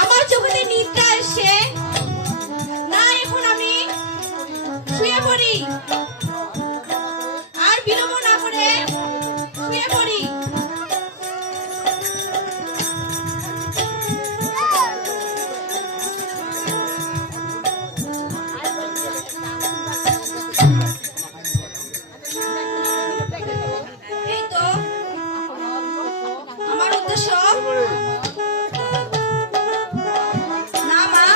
আমার চোখে নিদ্রা এসে না, এখন আমি শুয়ে পড়ি, আর বিলম্ব না করে শুয়ে পড়ি। এই তো আমার উদ্দেশ্য। না মা,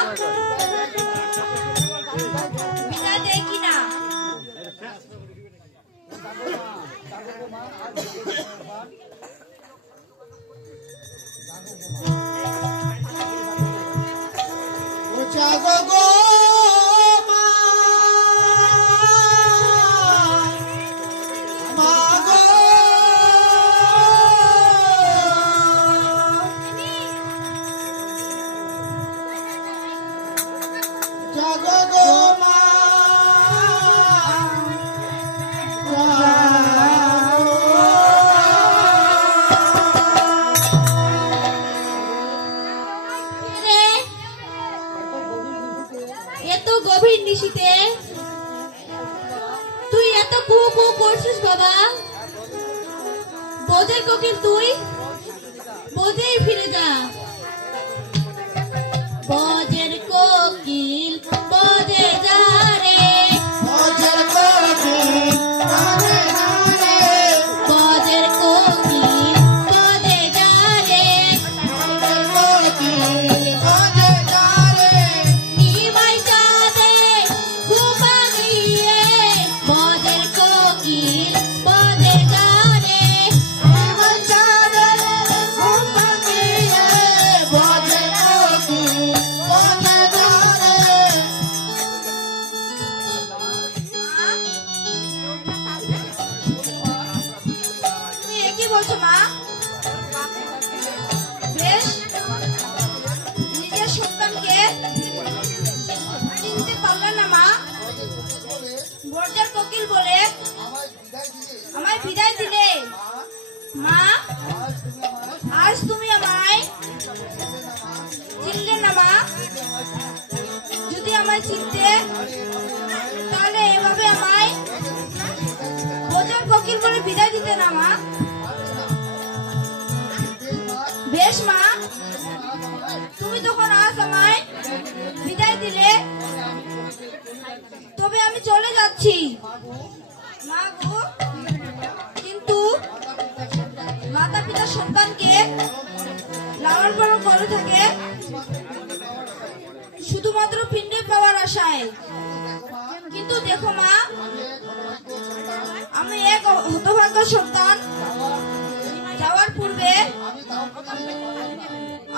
বিদায় দেয় কিনা? জাগো গো মা, মা গো, জাগো গো মা, এত গভীর নিশীতে তুই এত কু কু করছিস বাবা? বোঝের কোকিল তুই, বোঝেই ফিরে যা। বোঝের কোকিল বোঝে যা রে, ওজের কোকিল বাজে না রে, বোঝের কোকিল বোঝে যা রে, ওজের কোকিল বাজে না রে, নিমাই চাঁদে ঘুমাইয়ে বোঝের কোকিল বোঝে যা রে। আমার চাঁদে ঘুম ভাঙিয়ে ওজের কোকিল বাজে না রে। তুমি একই বলছো মা? বেশ, নিজের সন্তানকে চিনতে পারলে না মা? বর্জার কোকিল বলে আমায় বিদায় দিলে। মা, আজ তুমি আমায় চিনলে না মা? যদি আমায় চিনতে, তাহলে এভাবে আমায় বর্জার কোকিল বলে বিদায় দিতে না মা? বেশ মা, তুমি তখন আজ আমায় বিদায় দিলে, তবে আমি চলে যাচ্ছি মা গো। কিন্তু মাতা পিতা সন্তানকে লালন পালন করে থাকে শুধুমাত্র পিণ্ডে পাওয়ার আশায়। কিন্তু দেখো মা, আমি এক হতভাগ্য সন্তান, যাওয়ার পূর্বে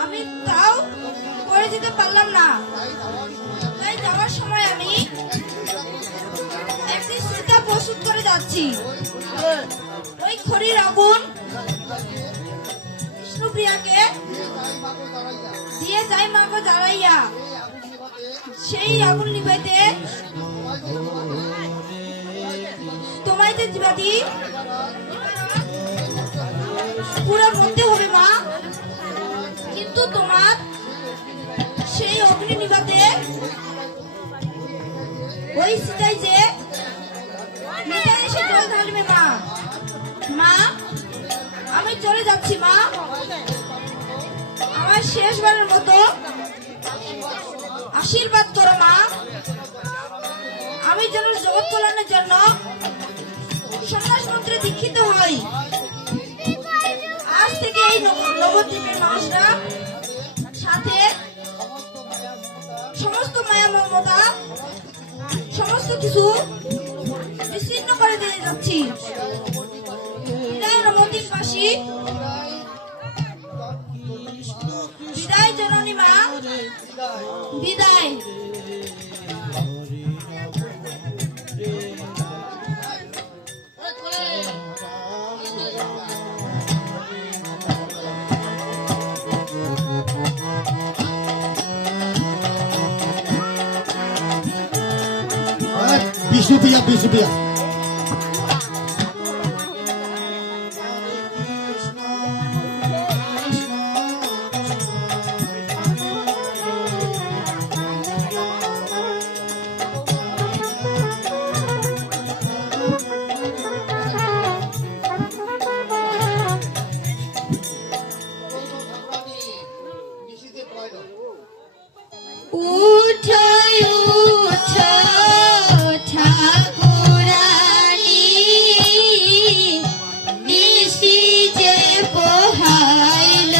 আমি তাও করে যেতে পারলাম না। তাই যাওয়ার সময় আমি একটি সীতা প্রস্তুত করে যাচ্ছি। ওই খড়ির আগুন বিষ্ণুপ্রিয়াকে দিয়ে যাই মাগো জ্বালাইয়া, সেই আগুন নিবাইতে তোমায় যে জীবাদি পুরো মরতে হবে মা। কিন্তু তোমার সেই অগ্নি নিভাতে ওই সীতাই যে মিটাই এসে জল ঢালবে মা। মা, আমি চলে যাচ্ছি মা। আমার শেষবারের মতো আশীর্বাদ করো মা। আমি যেন জগৎ কল্যাণের জন্য সন্ন্যাস মন্ত্রে দীক্ষিত হই। আজ থেকে এই নবদ্বীপের মানুষরা সাথে সমস্ত মায়া মমতা সমস্ত কিছু বিচ্ছিন্ন করে দিয়ে যাচ্ছি। বিদায় নবদ্বীপবাসী, বিদায় জননী মা, বিদায়। বিষ্ণুপ্রিয়া, বিষ্ণুপ্রিয়া, কৃষ্ণ উঠো উঠো ঠাকুরানী, নিশি যে পোহাইল।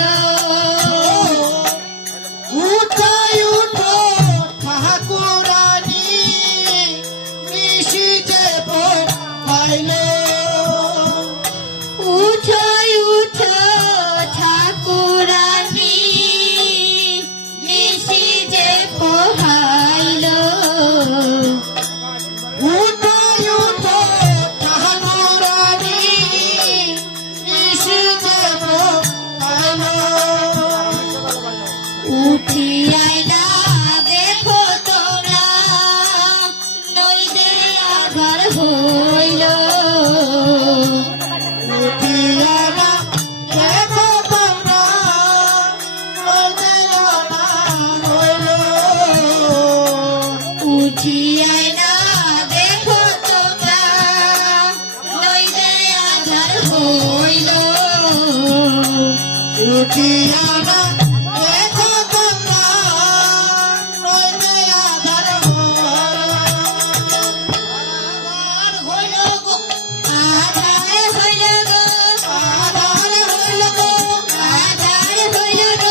উঠাই উঠো ঠাকুরানী, নিশি যে পোহাইল। উঠো উঠো ঠাকুরানী, নিশি যে পোহাইল। উঠাই উঠো ঠাকুরানী, নিশি যে পোহাইল। উঠিয়াই না দেখো তোমরা, নইলে আধার হইল। উঠিয়া না দেখো তোমরা, নইলে আধার হইল। উঠিয়াই না দেখো তোমরা, নইলে আধার হইল। উঠিয়া না দেখো তোমরা, নইলে আধার হইল গো। আধার হইল গো, আধার হইল গো, আধার হইল গো।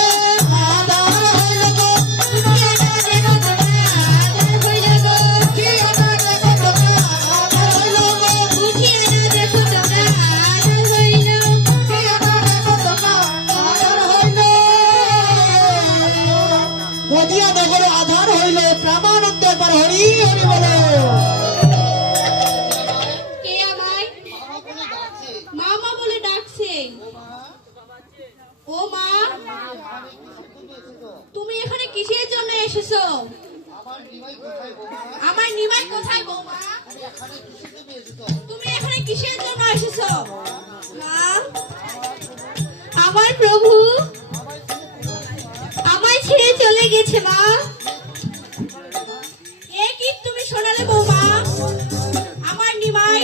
আধার হইল গো। উঠিয়া না দেখো তোমরা, আধার হইল গো। উঠিয়া না দেখো তোমরা, আধার হইল গো। উঠিয়া না দেখো তোমরা, আধার হইল। উঠিয়া না দেখো তোমরা, আধার হইল। বদিয়া নগর আধার হইল, প্রেমানন্দে একবার হরি হরি বলো। কে আমায় মামা বলে ডাকছে? ও মা, তুমি এখানে কিসের জন্য এসেছো? আমার নিমাই কোথায় বৌমা? তুমি এখানে কিসের জন্য এসেছো? মা, আমার প্রভু আমায় ছেড়ে চলে গেছে মা। এ কি তুমি শোনালে বৌমা? আমার নিমাই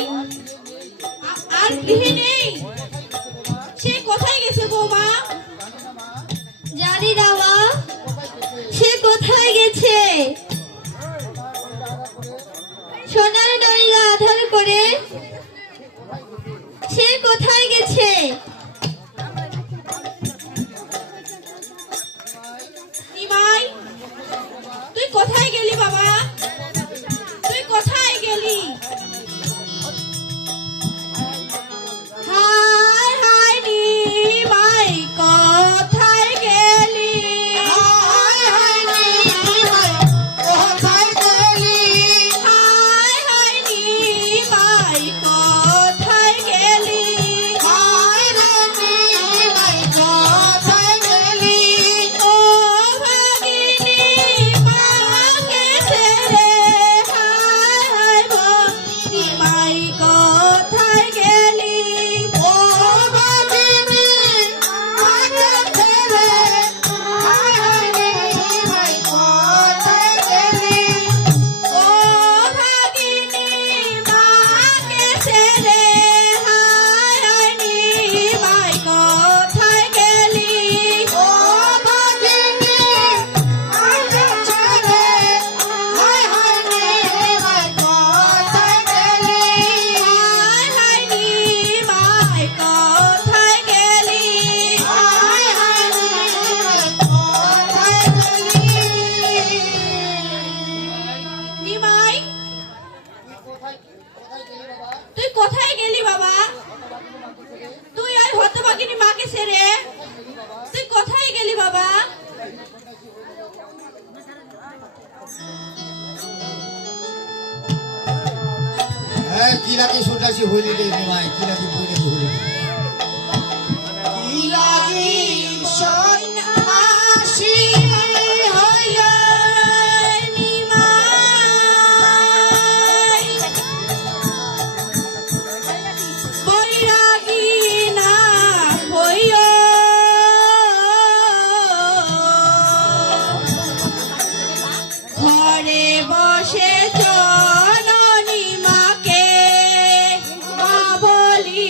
আর গৃহে নেই। সে কোথায় গেছে বৌমা? জানি না মা, সে কোথায় গেছে? সোনার নড়িয়া আধার করে সে কোথায় গেছে? নিমাই, তুই কোথায় গেলি বাবা? তুই কোথায় গেলি? হায় হায় নিমাই, কোথায় গেলি? হায় হায় নিমাই, কোথায় গেলি? হায় হায় নিমাই, কোথায় গেলি? হায় রে নিমাই, কোথায় গেলি? ও ভাগিনী মাকে ছেড়ে, হায় হায় নিমাই, কোথায় গেলি? ও বাজিনী মাকে ছেড়ে, হায় হায় নিমাই, কোথায় গেলি? ও ভাগিনী মাকে ছেড়ে, হায় হায় নিমাই, কোথায় গেলি? ও বাজিনী মাকে ছেড়ে, হায় হায় নিমাই, কোথায় গেলি? হায় হায় নিমাই, কোথায় গেলি? হায় হায় নিমাই, কোথায় গেলি? নিমাই, তুই কোথায় গেলি বাবা? তুই আর হতভাগিনী মাকে ছেড়ে তুই কোথায় গেলি বাবা? হ্যাঁ কি লাগে শুনলাছি হইলি রে নিমাই, কি লাগে বইলাছি হইলি কি লাগি সন্ন্যাসী হইল নিমাই, বৈরাগী না হইও, ঘরে বসে জননী মাকে মা বলি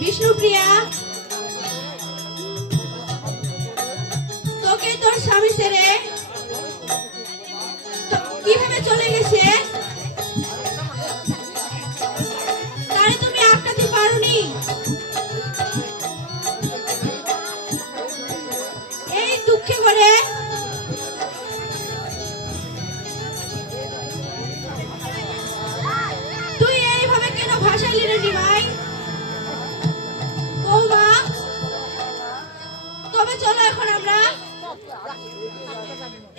বিষ্ণুপ্রিয়া, তোকে তোর স্বামী ছেড়ে কিভাবে চলে গেছে তারে তুমি আটকাতে পারোনি। এই দুঃখে করে তুই এইভাবে কেন ভাসাইলি রে নিমাই? বৌমা, তবে চলো এখন আমরা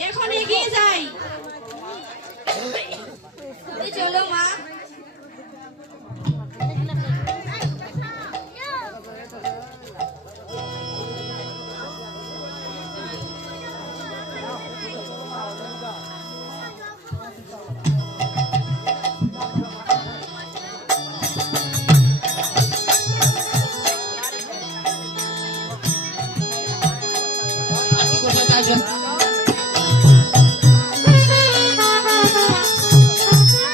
এখন এগিয়ে যাই। চলো মা। কোথায় যাচ্ছ?